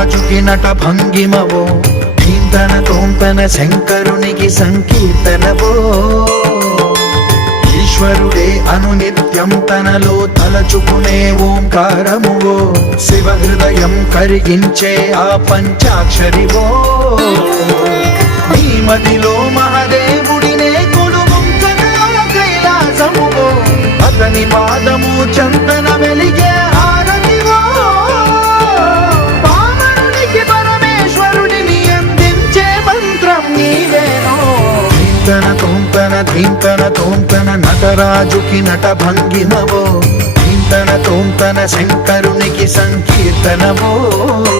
నటరాజుకి నట భంగిమవో ధీంతన తోంతన శంకరునికి సంకీర్తనవో ఈశ్వరుడే అనునిత్యం తనలో తలచుకునే ఓంకారమువో శివ హృదయం కరిగించే ఆ పంచాక్షరివో నీ మదిలో మహాదేవుడినే కొలువుంచగా కైలాసమువో అతని పాదము చందన వెలిగే హారతివో పామరునికి పరమేశ్వరుడిని అందించే మంత్రం నీవేనో ధీంతన తోంతన నటరాజుకి నట భంగిమవో ధీంతన తోంతన శంకరునికి సంకీర్తనవో